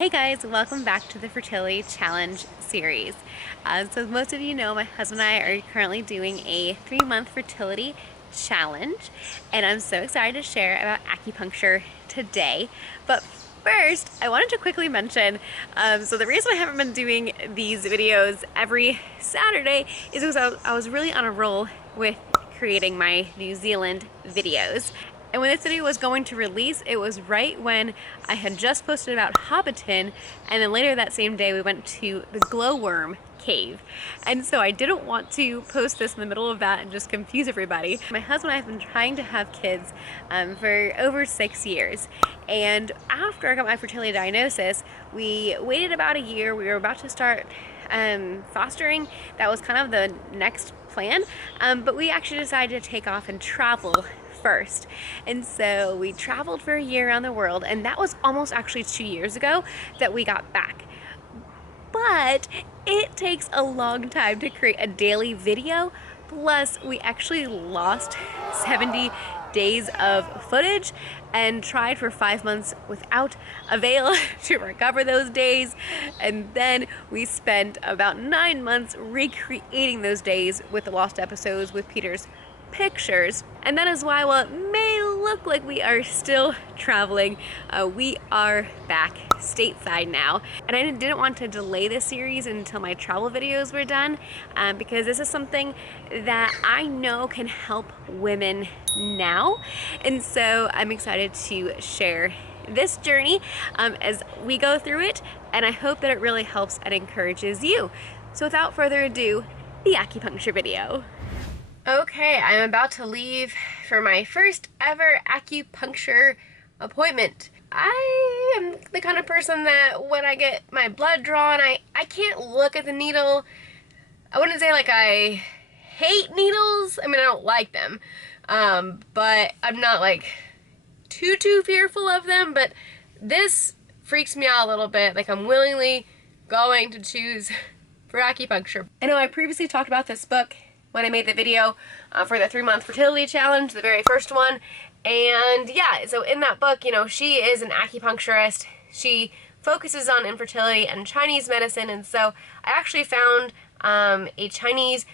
Hey guys, welcome back to the Fertility Challenge series. So most of you know my husband and I are currently doing a 3-month fertility challenge, and I'm so excited to share about acupuncture today. But first, I wanted to quickly mention, so the reason I haven't been doing these videos every Saturday is because I was really on a roll with creating my New Zealand videos. And when this video was going to release, it was right when I had just posted about Hobbiton, and then later that same day we went to the glowworm cave. And so I didn't want to post this in the middle of that and just confuse everybody. My husband and I have been trying to have kids for over 6 years. And after I got my fertility diagnosis, we waited about a year. We were about to start fostering. That was kind of the next plan. But we actually decided to take off and travel first. And so we traveled for a year around the world, and that was almost actually 2 years ago that we got back. But it takes a long time to create a daily video, plus we actually lost 70 days of footage and tried for 5 months without avail to recover those days, and then we spent about 9 months recreating those days with the lost episodes with Peter's pictures. And that is why, while it may look like we are still traveling, we are back stateside now. And I didn't want to delay this series until my travel videos were done, because this is something that I know can help women now. And so I'm excited to share this journey as we go through it, and I hope that it really helps and encourages you. So without further ado, the acupuncture video. Okay, I'm about to leave for my first ever acupuncture appointment. I am the kind of person that when I get my blood drawn, I can't look at the needle. I wouldn't say like I hate needles. I mean, I don't like them. But I'm not like too fearful of them, but this freaks me out a little bit. Like, I'm willingly going to choose for acupuncture. I know I previously talked about this book when I made the video for the 3-month fertility challenge, the very first one. And yeah, so in that book, you know, she is an acupuncturist. She focuses on infertility and Chinese medicine. And so I actually found a Chinese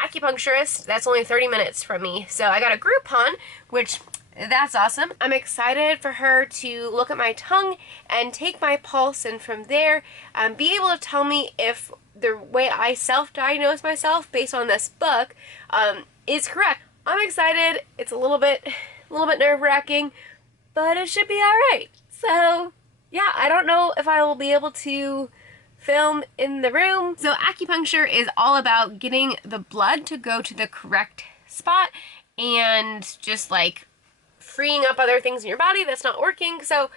acupuncturist that's only 30 minutes from me. So I got a Groupon, which that's awesome. I'm excited for her to look at my tongue and take my pulse, and from there be able to tell me if the way I self-diagnose myself based on this book is correct. I'm excited. It's a little bit nerve-wracking, but it should be all right. So yeah, I don't know if I will be able to film in the room. So acupuncture is all about getting the blood to go to the correct spot and just like freeing up other things in your body that's not working. So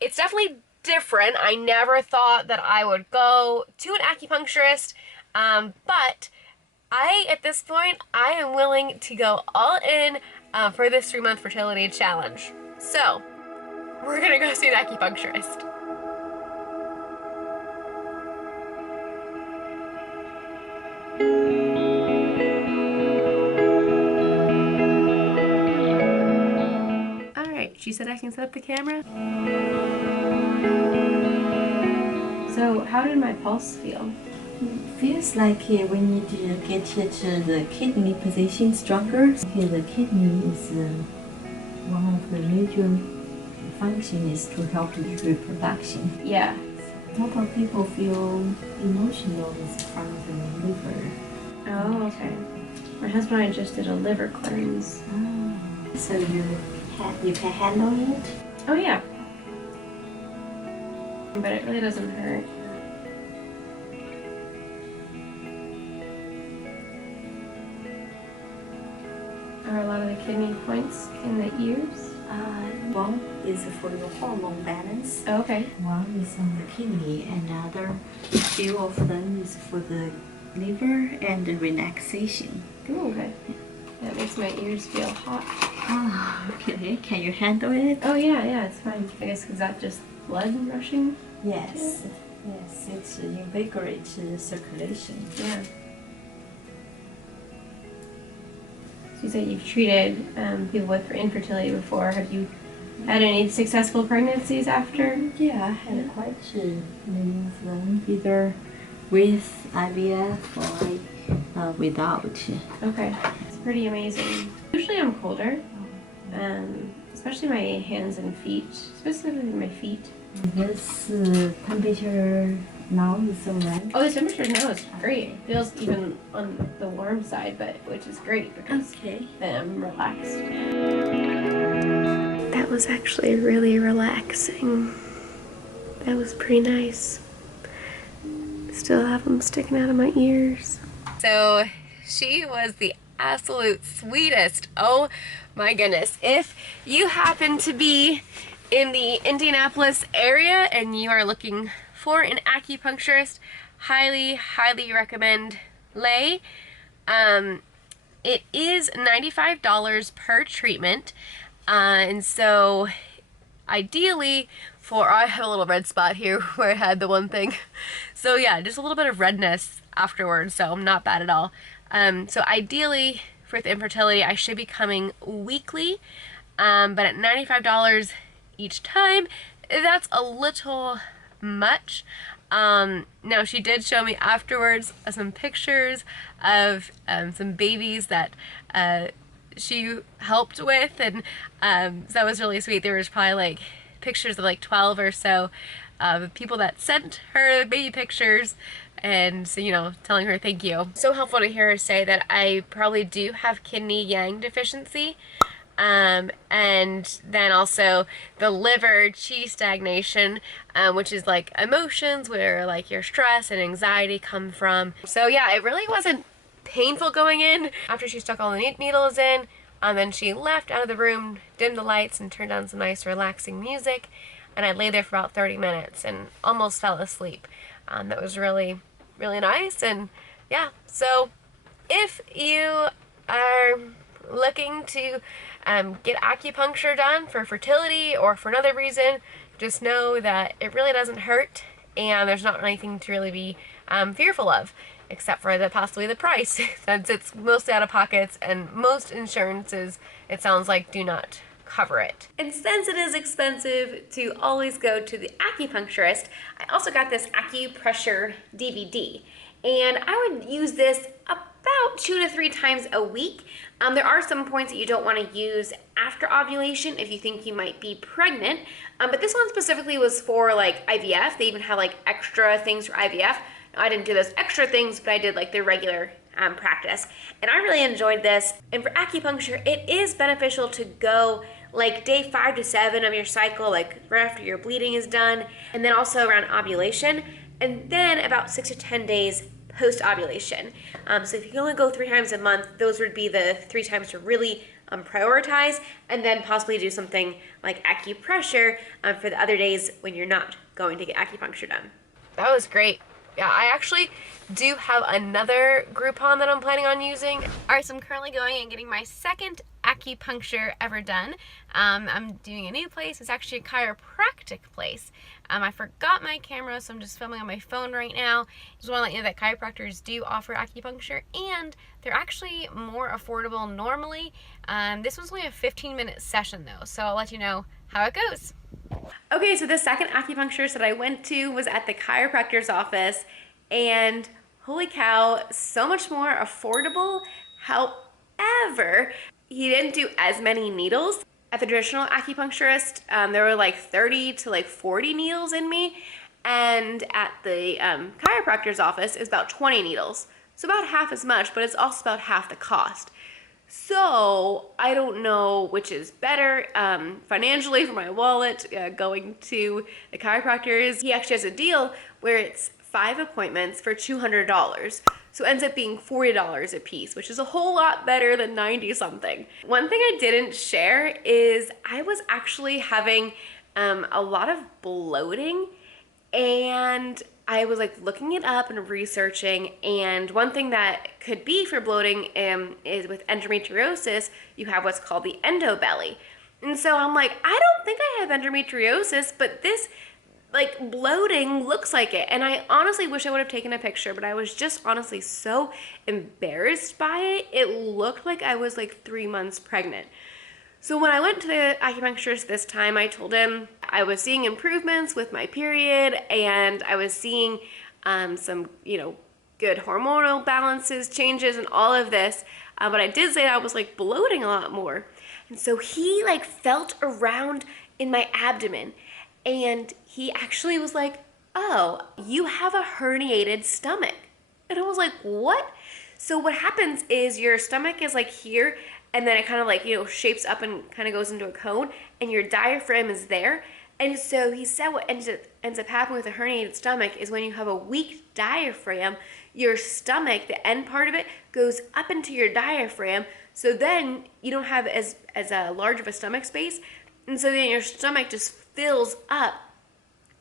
it's definitely different. I never thought that I would go to an acupuncturist, but at this point, I am willing to go all in for this 3-month fertility challenge. So we're gonna go see an acupuncturist. She said I can set up the camera. So how did my pulse feel? Feels like we need to get the kidney position stronger. The kidney is one of the major functions to help with reproduction. Yeah. A lot of people feel emotional from the liver. Oh, okay. My husband and I just did a liver clearance. Oh. So you can handle it? Oh yeah. But it really doesn't hurt. Are a lot of the kidney points in the ears? One is for the hormone balance. Oh, okay. One is on the kidney, and other few of them is for the liver and the relaxation. Oh, okay. That makes my ears feel hot. Oh, okay. Can you handle it? Oh yeah, it's fine. I guess is that just blood rushing? Yes. Yeah. Yes, it's invigorate circulation. Yeah. So you said you've treated people with infertility before. Have you Had any successful pregnancies after? Yeah, I had quite many of them, either with IVF or without. Okay, it's pretty amazing. Usually I'm colder, especially my hands and feet, specifically my feet. This temperature now is alright. Oh, the temperature now is great. It feels even on the warm side, but which is great because Okay. then I'm relaxed. That was actually really relaxing. That was pretty nice. Still have them sticking out of my ears. So she was the absolute sweetest. Oh my goodness. If you happen to be in the Indianapolis area and you are looking for an acupuncturist, highly, highly recommend Lei. It is $95 per treatment. And so ideally I have a little red spot here where I had the one thing. So yeah, just a little bit of redness afterwards, so not bad at all. So ideally for the infertility, I should be coming weekly, but at $95 each time, that's a little much. Now she did show me afterwards some pictures of some babies that she helped with, and so that was really sweet. There was probably like pictures of like 12 or so people that sent her baby pictures, and so, you know, telling her thank you. So helpful to hear her say that I probably do have kidney yang deficiency, and then also the liver qi stagnation, which is like emotions where like your stress and anxiety come from. So yeah, it really wasn't painful going in. After she stuck all the needles in, then she left out of the room, dimmed the lights, and turned on some nice relaxing music, and I lay there for about 30 minutes and almost fell asleep. That was really, really nice. And yeah, so if you are looking to get acupuncture done for fertility or for another reason, just know that it really doesn't hurt, and there's not anything to really be fearful of, except for possibly the price, since it's mostly out of pockets, and most insurances, it sounds like, do not cover it. And since it is expensive to always go to the acupuncturist, I also got this Acupressure DVD, and I would use this about 2 to 3 times a week. There are some points that you don't want to use after ovulation if you think you might be pregnant, but this one specifically was for like IVF. They even have like extra things for IVF. Now, I didn't do those extra things, but I did like the regular practice, and I really enjoyed this. And for acupuncture, it is beneficial to go like day 5 to 7 of your cycle, like right after your bleeding is done, and then also around ovulation, and then about 6 to 10 days post-ovulation. So if you can only go 3 times a month, those would be the 3 times to really prioritize, and then possibly do something like acupressure for the other days when you're not going to get acupuncture done. That was great. Yeah, I actually do have another Groupon that I'm planning on using. All right, so I'm currently going and getting my second acupuncture ever done. I'm doing a new place. It's actually a chiropractic place. I forgot my camera, so I'm just filming on my phone right now. Just want to let you know that chiropractors do offer acupuncture, and they're actually more affordable normally. This one's only a 15-minute session though, so I'll let you know how it goes. Okay, so the second acupuncturist that I went to was at the chiropractor's office, and holy cow, so much more affordable. However, he didn't do as many needles. At the traditional acupuncturist, there were like 30 to like 40 needles in me, and at the chiropractor's office, it's about 20 needles. So about half as much, but it's also about half the cost. So I don't know which is better financially for my wallet. Going to the chiropractor, he actually has a deal where it's 5 appointments for $200. So it ends up being $40 a piece, which is a whole lot better than 90 something. One thing I didn't share is I was actually having a lot of bloating, and I was like looking it up and researching, and one thing that could be for bloating is with endometriosis, you have what's called the endobelly. And so I'm like, I don't think I have endometriosis, but this like bloating looks like it. And I honestly wish I would have taken a picture, but I was just honestly so embarrassed by it. It looked like I was like 3 months pregnant. So when I went to the acupuncturist this time, I told him I was seeing improvements with my period, and I was seeing some, good hormonal balances, changes, and all of this. But I did say that I was like bloating a lot more. And so he like felt around in my abdomen, and he actually was like, "Oh, you have a herniated stomach." And I was like, "What?" So what happens is your stomach is like here, and then it kind of like, shapes up and kind of goes into a cone, and your diaphragm is there. And so he said what ends up happening with a herniated stomach is when you have a weak diaphragm, your stomach, the end part of it, goes up into your diaphragm. So then you don't have as large of a stomach space. And so then your stomach just fills up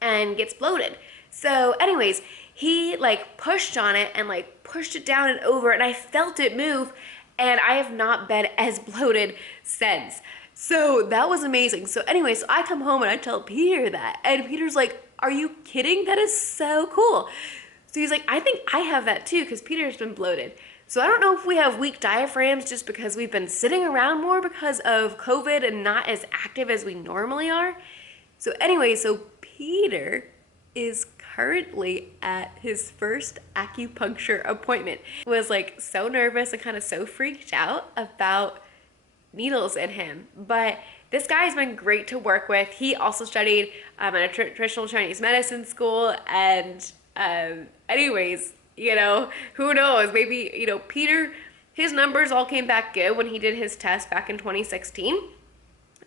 and gets bloated. So anyways, he like pushed on it and like pushed it down and over, and I felt it move, and I have not been as bloated since. So that was amazing. So anyway, so I come home and I tell Peter that, and Peter's like, "Are you kidding? That is so cool." So he's like, "I think I have that too," because Peter's been bloated. So I don't know if we have weak diaphragms just because we've been sitting around more because of COVID and not as active as we normally are. So anyway, so Peter is currently at his first acupuncture appointment. Was like so nervous and kind of so freaked out about needles in him, but this guy's been great to work with. He also studied at a traditional Chinese medicine school, and anyways, who knows, maybe, Peter, his numbers all came back good when he did his test back in 2016.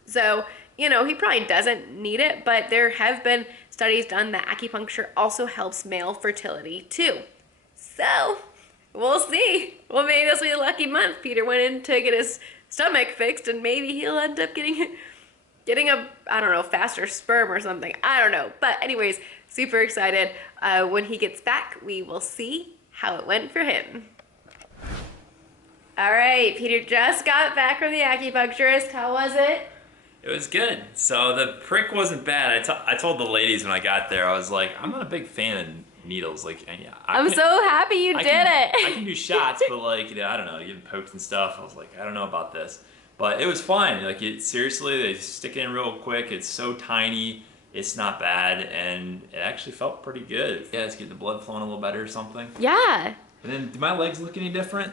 So, he probably doesn't need it, but there have been studies done that acupuncture also helps male fertility too. So, we'll see. Well, maybe this will be a lucky month. Peter went in to get his stomach fixed, and maybe he'll end up getting a, I don't know, faster sperm or something. I don't know. But anyways, super excited. When he gets back, we will see how it went for him. All right, Peter just got back from the acupuncturist. How was it? It was good. So the prick wasn't bad. I told the ladies when I got there, I was like, I'm not a big fan of needles. Like, yeah, I'm so happy you did it. I can do shots, but like, I don't know, getting poked and stuff. I was like, I don't know about this, but it was fine. Like, seriously, they stick it in real quick. It's so tiny. It's not bad, and it actually felt pretty good. Yeah, it's getting the blood flowing a little better or something. Yeah. And then, do my legs look any different?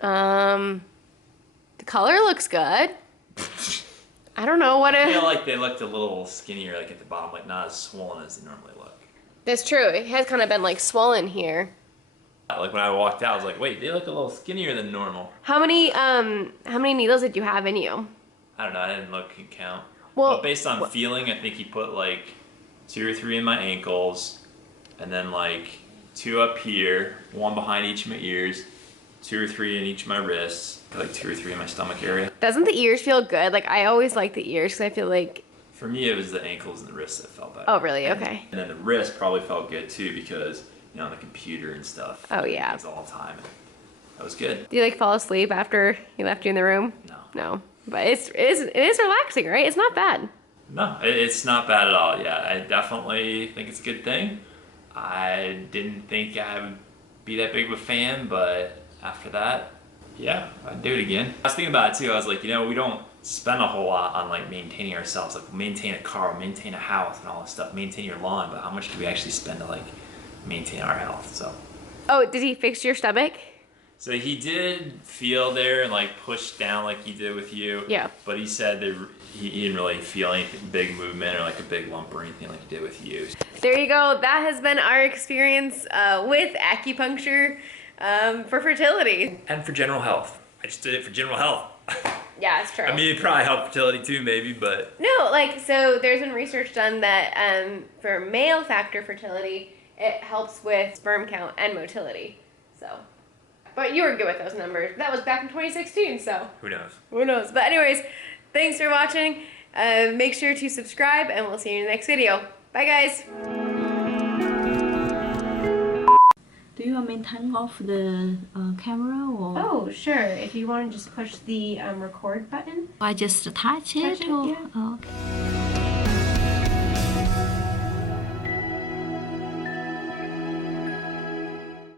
The color looks good. I don't know what I feel like they looked a little skinnier, like at the bottom, like not as swollen as they normally look. That's true. It has kind of been like swollen here. Like when I walked out, I was like, wait, they look a little skinnier than normal. How many needles did you have in you? I don't know, I didn't look and count. Well, but based on feeling, I think he put like 2 or 3 in my ankles, and then like 2 up here, 1 behind each of my ears, 2 or 3 in each of my wrists, like 2 or 3 in my stomach area. Doesn't the ears feel good? Like, I always like the ears because I feel like... For me, it was the ankles and the wrists that felt better. Oh, really? Okay. And then the wrist probably felt good too because, on the computer and stuff. Oh, yeah. It's all the time. That was good. Do you like fall asleep after he left you in the room? No. No. But it is relaxing, right? It's not bad. No, it's not bad at all. Yeah, I definitely think it's a good thing. I didn't think I would be that big of a fan, but after that, yeah, I'd do it again. I was thinking about it too. I was like, we don't spend a whole lot on like maintaining ourselves. Like, maintain a car, maintain a house, and all this stuff. Maintain your lawn, but how much do we actually spend to like maintain our health? So. Oh, did he fix your stomach? So he did feel there and like push down like he did with you. Yeah. But he said that he didn't really feel anything, big movement or like a big lump or anything like he did with you. There you go. That has been our experience with acupuncture for fertility. And for general health. I just did it for general health. Yeah, it's true. I mean, it probably helped fertility too, maybe, but... No, so there's been research done that for male factor fertility, it helps with sperm count and motility. So... But you were good with those numbers. That was back in 2016, so... Who knows? Who knows? But anyways, thanks for watching. Make sure to subscribe, and we'll see you in the next video. Bye, guys! Do you want me to turn off the camera or? Oh, sure. If you want to just push the record button. I just touch it? Touch it, or? yeah. Oh, okay.